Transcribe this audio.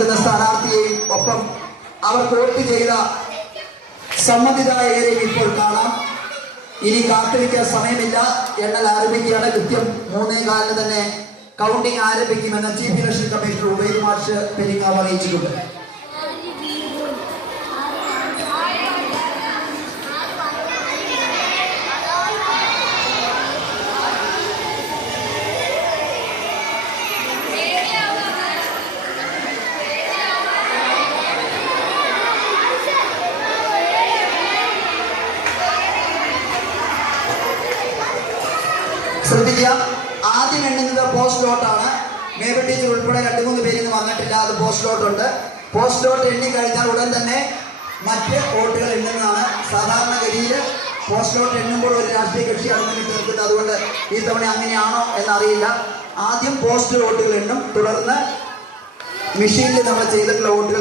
നിൽക്കുന്ന സ്ഥാനാർത്ഥിയെയും ഒപ്പം അവർ വോട്ട് ചെയ്ത സമ്മതിദായകരെയും ഇപ്പോൾ കാണാം. ഇനി കാത്തിരിക്കാൻ സമയമില്ല. എണ്ണൽ ആരംഭിക്കുകയാണ്. കൃത്യം 3:15 തന്നെ കൗണ്ടിംഗ് ആരംഭിക്കുമെന്ന് ചീഫ് ഇലക്ഷൻ കമ്മീഷണർ ഉബൈദ് മാഷ് പെരിങ്ങാവ് അറിയിച്ചിട്ടുണ്ട്. ശ്രദ്ധിക്കുക, ആദ്യം എണ്ണുന്നത് പോസ്റ്റ് ലോട്ടാണ്. മേബൽ ടീച്ചർ ഉൾപ്പെടെ 2-3 പേര് ഇന്ന് വന്നിട്ടില്ല. അത് പോസ്റ്റ് ലോട്ട് ഉണ്ട്. പോസ്റ്റ് ലോട്ട് എണ്ണി കഴിഞ്ഞാൽ ഉടൻ തന്നെ മറ്റ് വോട്ടുകൾ എണ്ണുന്നതാണ്. സാധാരണഗതിയിൽ പോസ്റ്റ് ലോട്ട് എണ്ണുമ്പോൾ ഒരു രാഷ്ട്രീയ കക്ഷിയാണ് മുന്നിട്ട് നിൽക്കുന്നത്. അതുകൊണ്ട് ഈ തവണ അങ്ങനെയാണോ എന്നറിയില്ല. ആദ്യം പോസ്റ്റ് വോട്ടുകൾ എണ്ണും, തുടർന്ന് മെഷീനിൽ നമ്മൾ ചെയ്തിട്ടുള്ള വോട്ടുകൾ